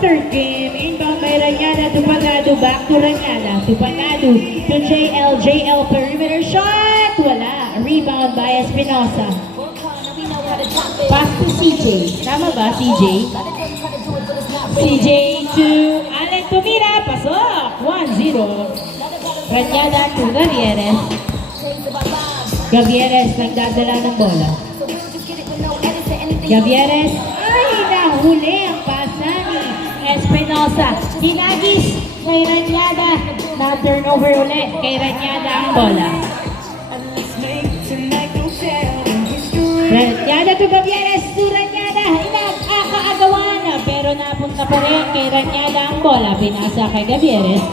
third game. Inbound by Ranyada to Panado. Back to Ranyada. To Panado. To JL. JL perimeter shot. Wala. Rebound by Espinosa. Pass to CJ. Tama ba, CJ? CJ to Allen Tumira. Pasok. 1-0. Ranyada to Gavieres. Gavieres nagdadala ng bola. Gavieres. Ay, nahuli ang pasa ni Espinosa. Hinagis kay Ranyada. Na-turnover ulit kay Ranyada ang bola. Ranyada to Gavieres. To Ranyada. Inag-akaagawan. Pero napunta pa rin kay Ranyada ang bola. Pinasa kay Gavieres.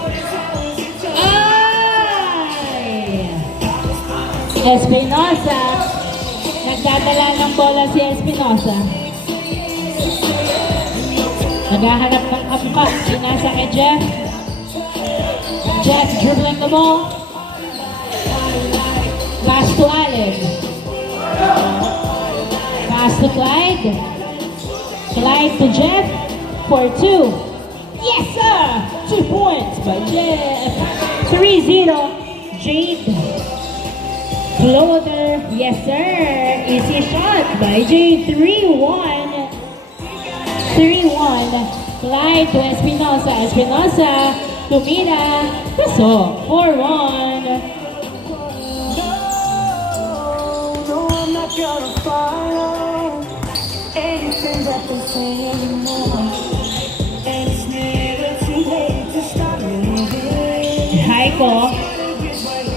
Espinosa. Nagdadala ng bola si Espinosa. Naghahanap ng kampa. Pinasa kay Jeff. Jeff dribbling the ball. Pass to Allen. Pass to Clyde. Clyde to Jeff for 2. Yes, sir! 2 points by Jeff. 3-0. Jade. Floater, yes sir. Easy shot by Jade. 3-1. 3-1. Clyde to Espinosa. Espinosa to Mina. Pasok. 4-1. No, I'm not gonna follow anything that they say anymore. And it's never too late to start moving. Haiko.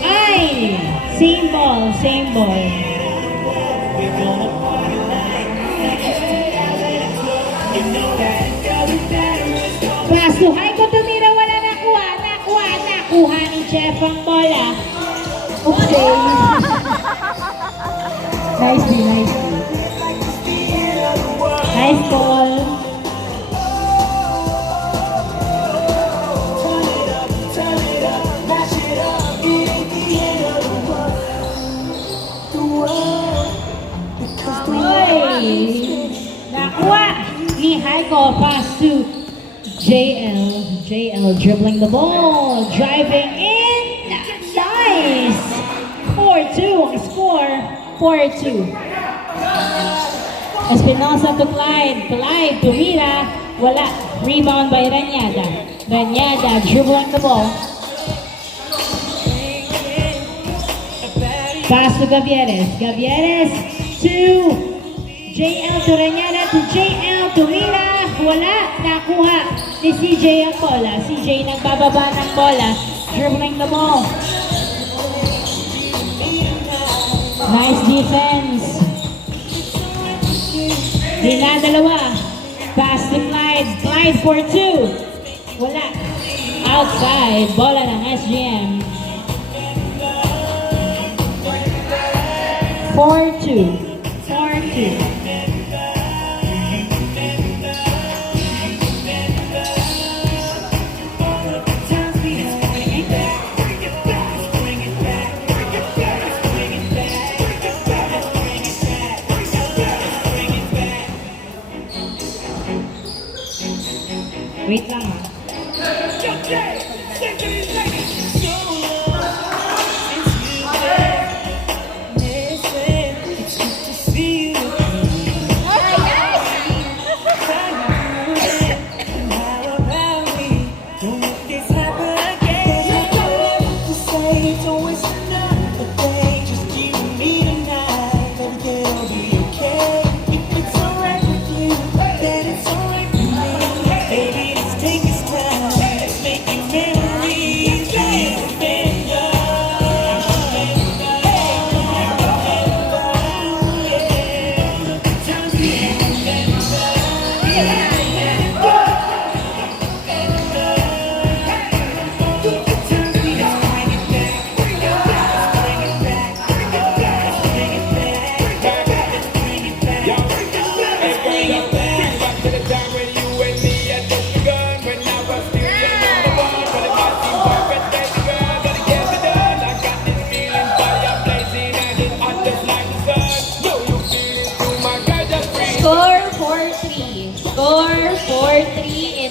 Ay! Same ball, same ball. Pass to Haiko Tumira, wala nakuha ni Jeff ang bola. Okay. Nice D, nice D. Nice ball. Nakuha ni Haiko. Pass to JL. JL dribbling the ball. Driving in. Nice. 4-2 ang score. 4-2. Espinosa to Clyde. Clyde to Mira. Wala. Rebound by Ranyada. Ranyada dribbling the ball. Pass to Gavieres. Gavieres to JL to Ranyada to JL to Mira. Wala. Nakuha ni CJ ang bola. CJ nagbababa ng bola. Dribbling the ball. Nice defense. Dinadalawa. Pass to Clyde. Clyde for 2. Wala. Outside. Bola ng SGM. 4-2. 4-2. Wait lang ha. Take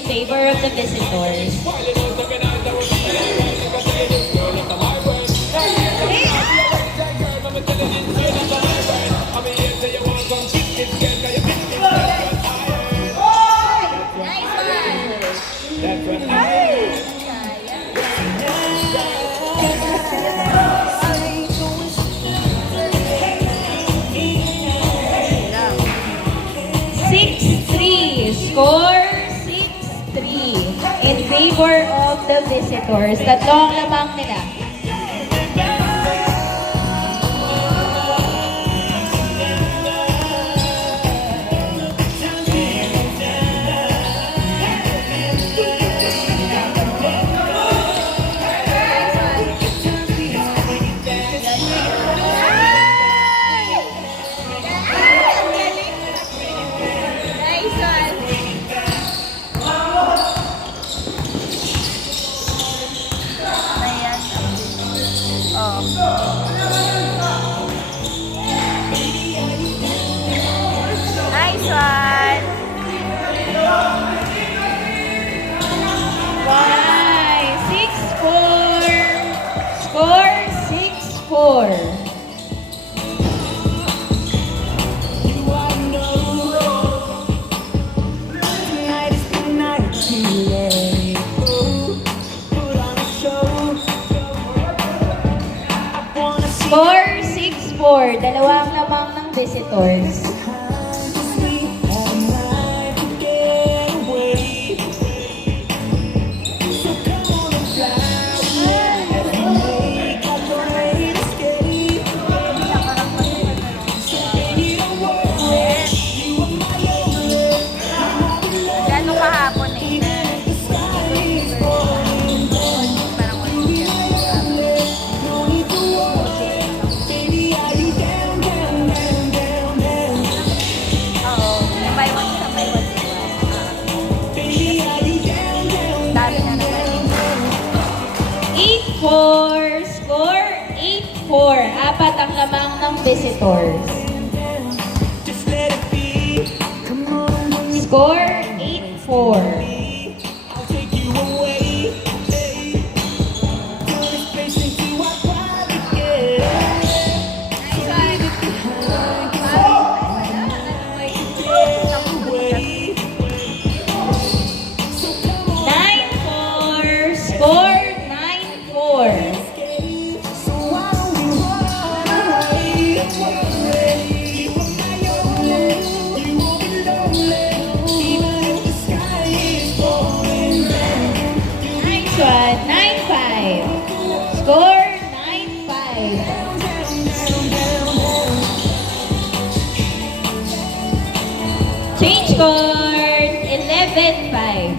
favor of the visitors. Score 6-3 in favor of the visitors. Tatlo ang lamang nila. Nice one. Nice. 6-4. Score 6-4. Tonight is the night to let it go. Put on a show. I wanna see Score 6-4. Dalawang lamang ng visitors. time to sleep at night to get away. So come on and fly as we make our great escape. So baby, don't worry, you are my only. Gano'n kahapon eh. The sky is falling down. Parang You be my only, no need to worry. Baby, are you down, down, down, down, down? Oo. May buy one sa buy one sa Baby, are you down, down, Dami na naman. 8-4. Score 8-4. Apat ang lamang ng visitors. just let it be. Come on, when you Score 8-4. I'll take you away. Hey. Turn this place into our private jet. Away. So come on, 9-4. Score 9-4. escape. So why don't we run away? You are my only. You won't be lonely. Even if the sky is falling down. Nice one. 9-5. Score 9-5. Down, down, down, down. Change score 11-5.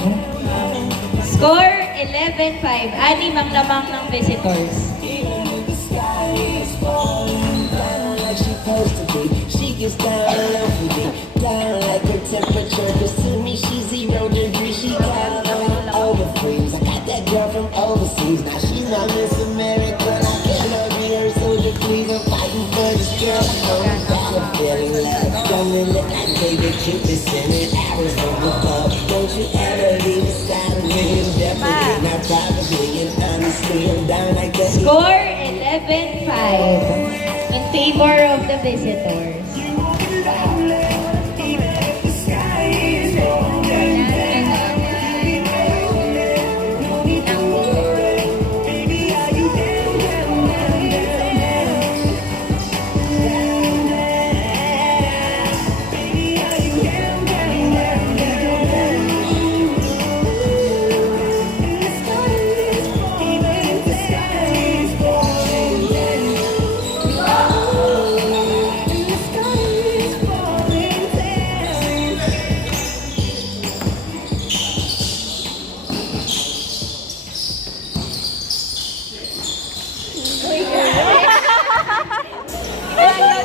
Score 11-5. Anim ang lamang ng visitors. The sky is falling down like she supposed to be. She gets down low for me, down like her temperature. Cause to me she's 0 degrees. She got on over freeze. I got that girl from overseas. Now she's my Miss America. I cannot be her soldier, please. I'm fighting for this girl. I'm got a feeling love. Coming look like David Cupid sending arrows from above. Don't you ever leave the side of me. Definitely not probably. And honestly, I'm down like that. Score 11-5 in favor of the visitors. Ilaw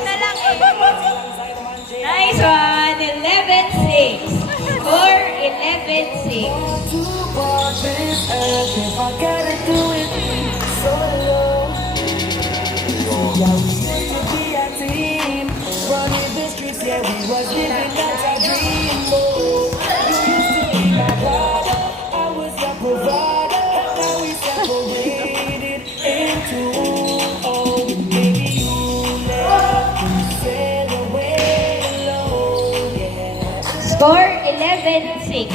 na lang eh. Nice one. 11-6. Score 11-6. To walk this earth, if I gotta do it solo. Yeah, we used to be a team, running the streets. Yeah, we was living out our dream. Oh, you used to be my brother. Score 11-6.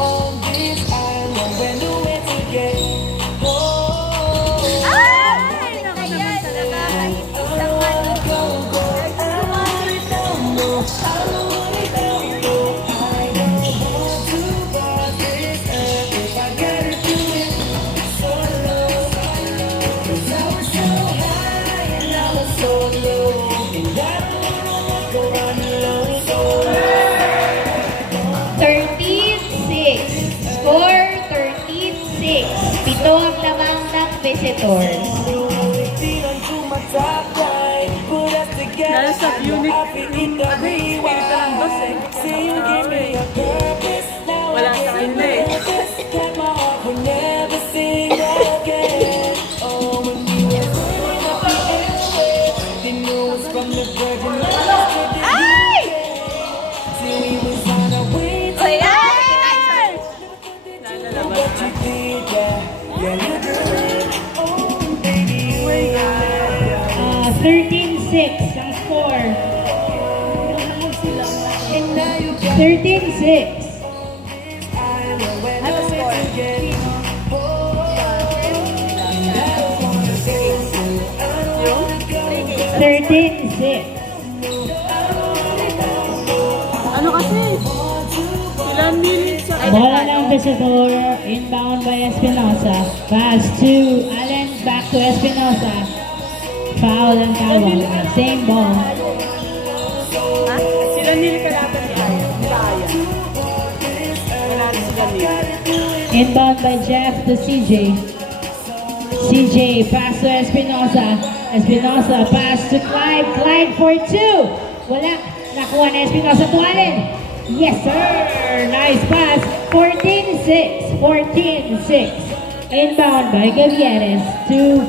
On this island when the winds get cold. Ay! Naku naman talaga. Isang ano. Score 13-6. Pito ang lamang ng visitors. Nasa unique spirito ng boss eh. Wala sa kanila eh. Ay! Uy, ay! Nalalabas. 13-6 ang score. 13-6. Ano score? 13-6. Ano kasi? Ilan minutes sa Bola ng visitor, inbound by Espinosa. Pass to Allen, back to Espinosa. Foul ang tawag. Same ball. Sila nil kalatan ni Aya. Wala na sila nil. Inbound by Jeff to CJ. CJ, pass to Espinosa. Espinosa, pass to Clyde. Clyde for two. Wala. Nakuha na Espinosa to Allen. Yes, sir. Nice pass. 14-6. 14-6. Inbound by Gavieres to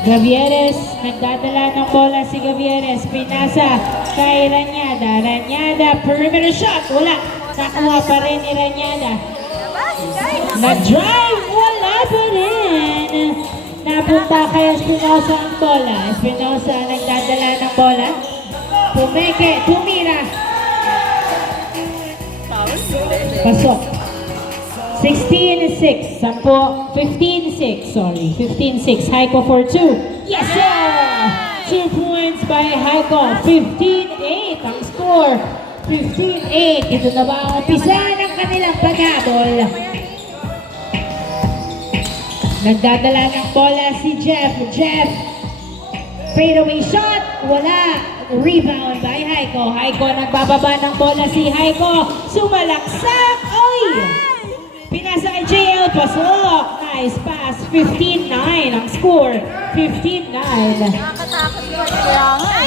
Gavieres. Nagdadala ng bola si Gavieres. Pinasa kay Ranyada. Ranyada, perimeter shot. Wala. Nakuha pa rin ni Ranyada. Nag-drive. Wala pa rin. Napunta kay Espinosa ang bola. Espinosa nagdadala ng bola. Pumeke. Tumira. Pasok. 16-6. 15-6. Sorry. 15-6. Haiko for 2. Yes, sir! 2 points by Haiko. 15-8 ang score. 15-8. Ito na ba ang umpisa ng kanilang paghabol? Nagdadala ng bola si Jeff. Jeff. Fadeaway shot. Wala. Rebound by Haiko. Haiko nagbababa ng bola si Haiko. Sumalaksak. Oy! Pinasa kay JL. Pasok. Nice pass. 15-9 ang score. 15-9. Nakakatakot yun. Kaya nga.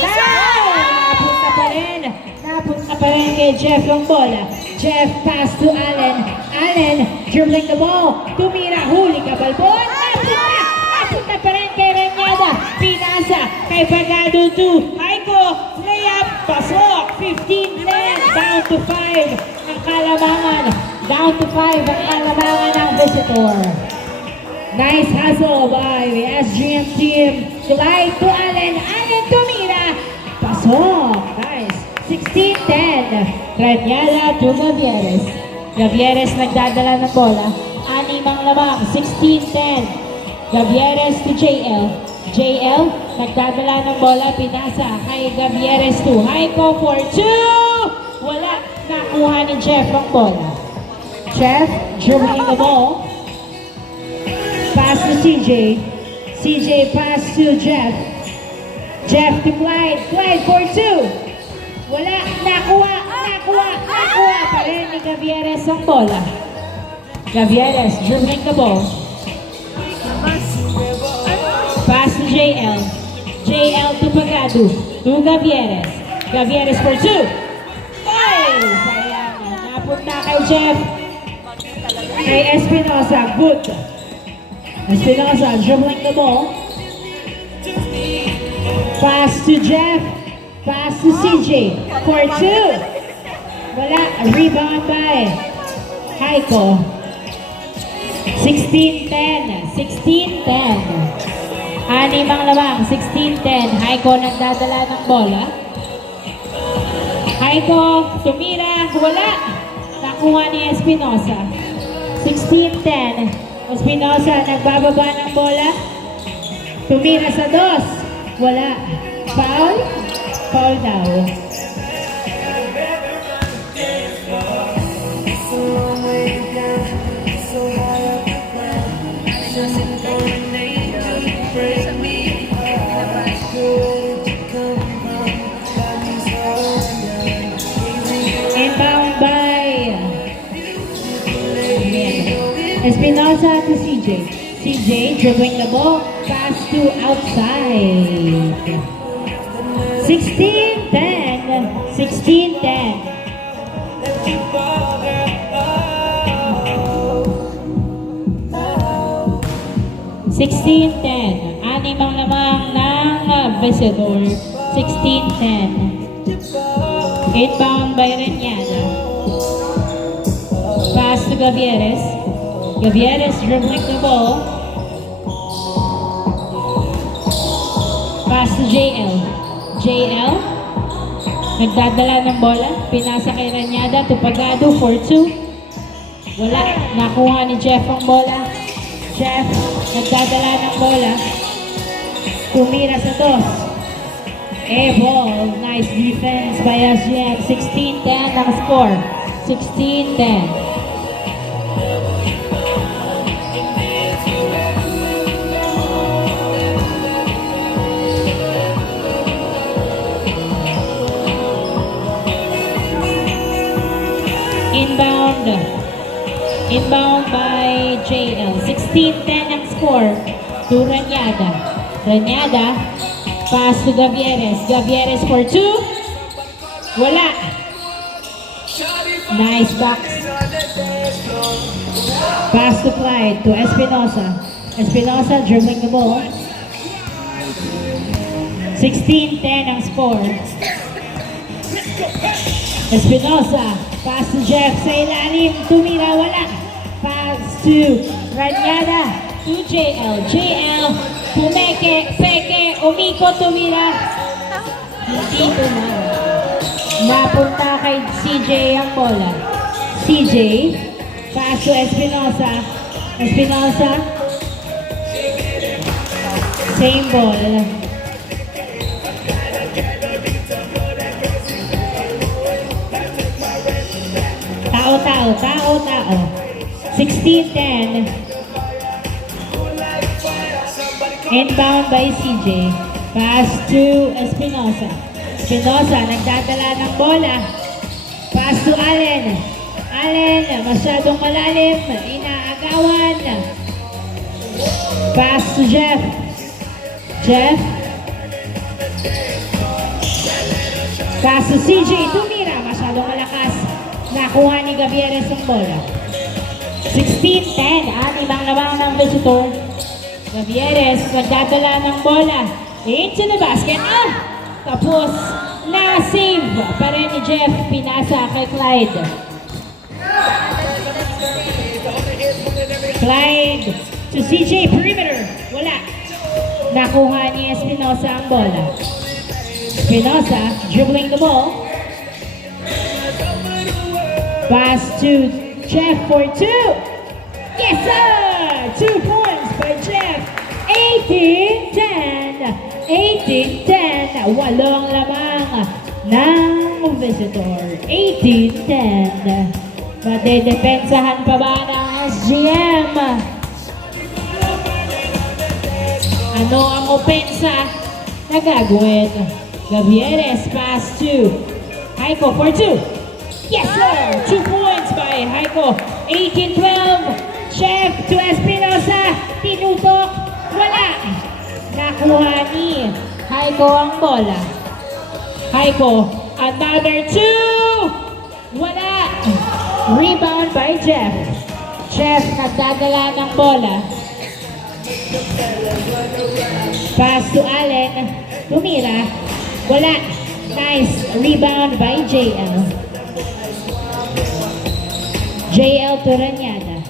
Napunta pa rin. Napunta pa rin kay Jeff ang bola. Jeff pass to Allen. Allen dribbling the ball. Tumira. Huli ka balbon. Napunta. Napunta pa rin kay Ranyada. Pinasa kay Pagado to Haiko. Layup. Pasok. 15-10. Down to 5 ang kalamangan. Down to 5 ang kalamangan ng visitor. Nice hustle by the SGM team. Glide to Allen. Allen tumira. Pasok. Nice. 16-10. Ranyada to Gavieres. Gavieres nagdadala ng bola. 6 ang lamang. 16-10. Gavieres to JL. JL nagdadala ng bola. Pinasa kay Gavieres to Haiko for 2. Wala. Nakuha ni Jeff ang bola. Jeff dribbling the ball. Pass to CJ. CJ pass to Jeff. Jeff to Clyde. Clyde for 2. Wala. Nakuha. Nakuha. Nakuha pa rin ni Gavieres ang bola. Gavieres dribbling the ball. Pass to JL. JL to Pagado. To Gavieres. Gavieres for 2. Ay! Sayang. Napunta kay Jeff. Kay Espinosa. Good. Espinosa dribbling the ball. Pass to Jeff. Pass to CJ. For 2. Wala. Rebound by Haiko. 16-10. 16-10. 6 ang lamang. 16-10. Haiko nagdadala ng bola. Haiko, tumira, wala. Nakuha ni Espinosa. 16-10. Espinosa nagbababa ng bola. Tumira sa dos. Wala. Foul? Foul daw. So long way down, so high up the ground. Nothing gonna make you break me. Where did you come from? Got me so undone. Inbound by Espinosa to CJ. CJ dribbling the ball. Pass to outside. 16-10. 16-10. 16-10. Anim ang lamang ng visitor. 16-10. Inbound by Renyana. Pass to Gavieres. Gavieres dribbling the ball. Pass to JL. JL. Nagdadala ng bola. Pinasa kay Renyada. Tupagado. 4-2. Wala. Nakuha ni Jeff ang bola. Jeff. Nagdadala ng bola. Tumira sa dos. Ball. Nice defense by SGM. 16-10 ang score. 16-10. Inbound. Inbound by JL. 16-10 ang score. To Renyada. Renyada. Pass to Gavieres. Gavieres for two. Wala. Nice box. Pass to Clyde. To Espinosa. Espinosa dribbling the ball. 16-10 ang score. Espinosa. Pass to Jeff sa ilalim. Tumira. Wala. Pass to Renyada. To JL. JL. Pumeke. Peke. Umiko. Tumira. Hindi tumara. Mapunta kay CJ ang bola. CJ. Pass to Espinosa. Espinosa. Same ball. Tao. 16-10. Inbound by CJ. Pass to Espinosa. Espinosa, nagdadala ng bola. Pass to Allen. Allen, masyadong malalim. Inaagawan. Pass to Jeff. Jeff. Pass to CJ. Tumira, masyadong malakas. Nakuha ni Gavieres ang bola. 16-10. Anim ang lamang ng visitor. Gavieres, nagdadala ng bola. Into the basket. Tapos, na-save pa rin ni Jeff. Pinasa kay Clyde. Clyde to CJ. Perimeter. Wala. Nakuha ni Espinosa ang bola. Espinosa, dribbling the ball. Pass to Jeff for two. Yes, sir! 2 points by Jeff. 18-10. 18-10. Walong lamang ng visitor. 18-10. Madedepensahan pa ba ng SGM? Ano ang opensa na gagawin? Gavieres pass to Haiko for two. Yes, sir! 2 points by Haiko. 18-12. Jeff to Espinosa. Tinutok. Wala. Nakuha ni Haiko ang bola. Haiko. Another two. Wala. Rebound by Jeff. Jeff nagdadala ng bola. Pass to Allen. Tumira. Wala. Nice rebound by JL. JL to Renyada.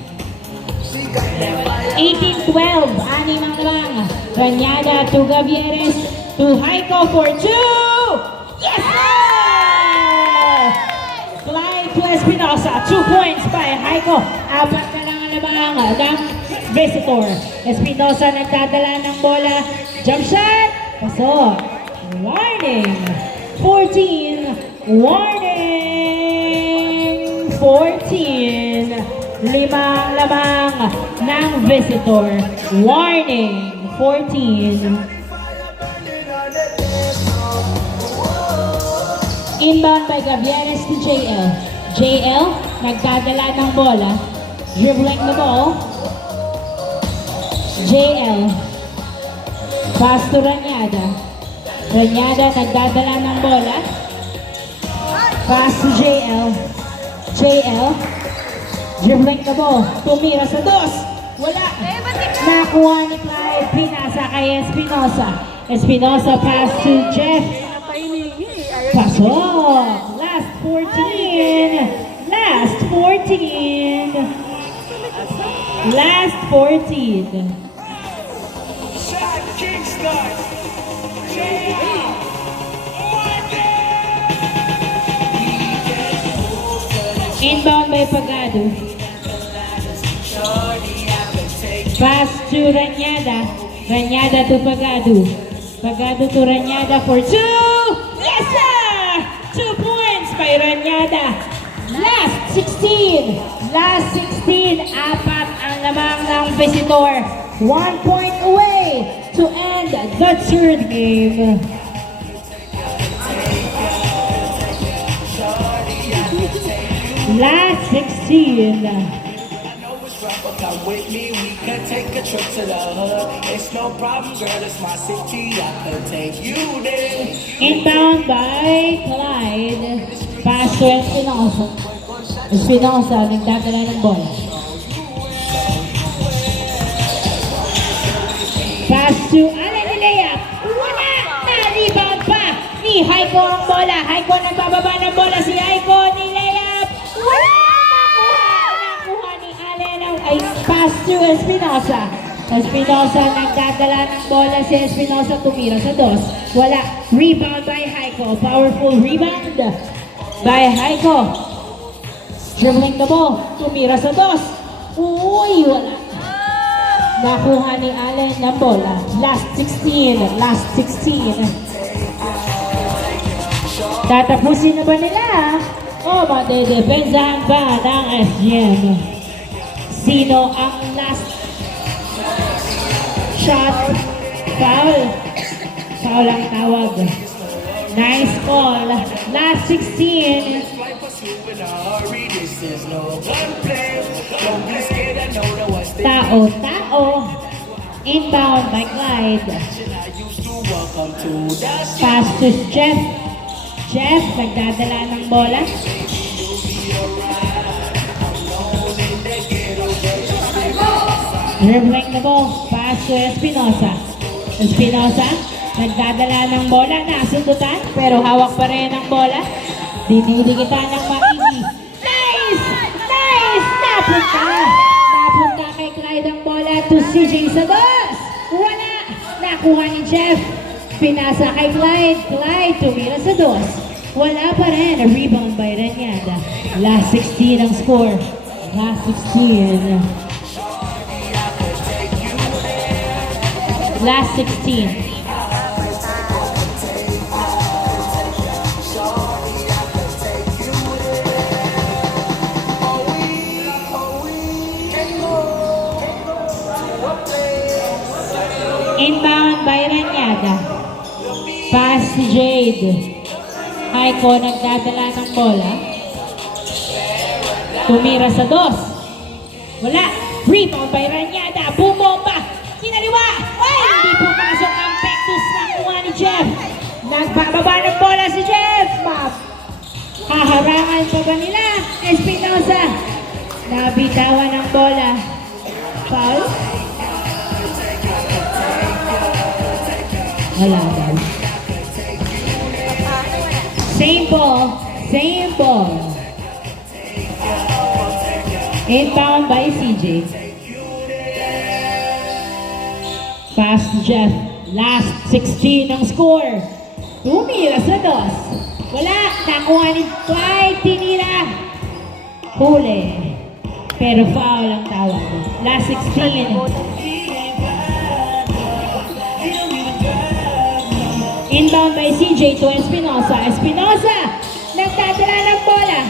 18-12. Anim ang lamang. Renyada to Gavieres. To Haiko for two. Yes, sir! Espinosa. 2 points by Haiko. Apat na lang ang lamang ng visitor. Espinosa nagdadala ng bola. Jump shot. Pasok. Warning. 14. Warning. 14. Limang lamang ng visitor. Warning. 14. Inbound by Gavieres to JL. JL, nagdadala ng bola. Dribbling the ball. JL. Pass to Ranyada. Ranyada, nagdadala ng bola. Pass to JL. JL. Dribbling the ball. Tumira sa dos. Wala. Nakuha ni Clyde. Pinasa kay Espinosa. Espinosa pass to Jeff. Pasok! Last 14! Last 14! Last 14! Shot kickstart. Inbound by Pagado. Pass to Ranyada. Ranyada to Pagado. Pagado to Ranyada for 2! Yes, sir! 2 points by Ranyada. Last 16. Last 16. Apat ang lamang ng visitor. 1 point away to end the third game. Last 16. Come with me, we can take a trip to the hood. It's no problem, girl, it's my city. I could take you there. Inbound by Clyde. Pass to Espinosa. Espinosa, nagdadala ng bola. Pass to Allen Ilea. Wala! Na-rebound pa ni Haiko ang bola. Haiko nagbababa ng bola. Si Haiko ni Layup. Wala! Nakuha ni Allen ang ay pass to Espinosa. Espinosa nagdadala ng bola. Si Espinosa tumira sa dos. Wala. Rebound by Haiko. Powerful rebound by Haiko. Dribbling the ball. Tumira sa dos. Uy, wala. Nakuha ni Allen ng bola. Last 16. Last 16. Tatapusin na ba nila? O madedepensahan ba ng SGM? Sino ang last shot? Foul. Foul ang tawag. Nice call. Last 16. This is no gunplay. Don't be scared, I know the what's the Tao. Inbound by Clyde. I used to welcome to the Pass to Jeff. Jeff, nagdadala ng bola. Dribbling the ball. Pass to Espinosa. Espinosa, nagdadala ng bola. Nasundutan, pero hawak pa rin ang bola. Dinidikitan ng maigi. Nice! Nice! Napunta kay Clyde ang bola to CJ sa dos. Wala! Nakuha ni Jeff. Pinasa kay Clyde. Clyde tumira sa dos. Wala pa rin. A rebound by Ranyada. Last 16 ang score. Last 16. Last 16. Inbound by Ranyada. Pass si Jade. Haiko nagdadala ng bola. Tumira sa dos. Wala. Rebound by Ranyada. Bumomba. Kinaliwa. Ay! Hindi pumasok ang Pectus na kuha ni Jeff. Nagbababa ng bola si Jeff. Haharangan pa ba nila? Espinosa. Nabitawan ng bola. Foul. Wala daw. Same ball. Same ball. Inbound by CJ. Pass to Jeff. Last 16 ang score. Tumira sa dos. Wala. Nakuha ni Clyde. Tinira. Huli. Pero foul ang tawag. Last 16. Inbound by CJ to Espinosa. Espinosa, nagdadala ng bola.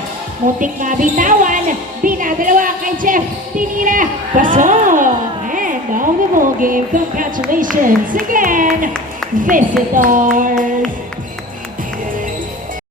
Muntik mabitawan. Binadalawa kay Jeff. Tinira. Pasok. And out of the ball game. Congratulations again, visitors.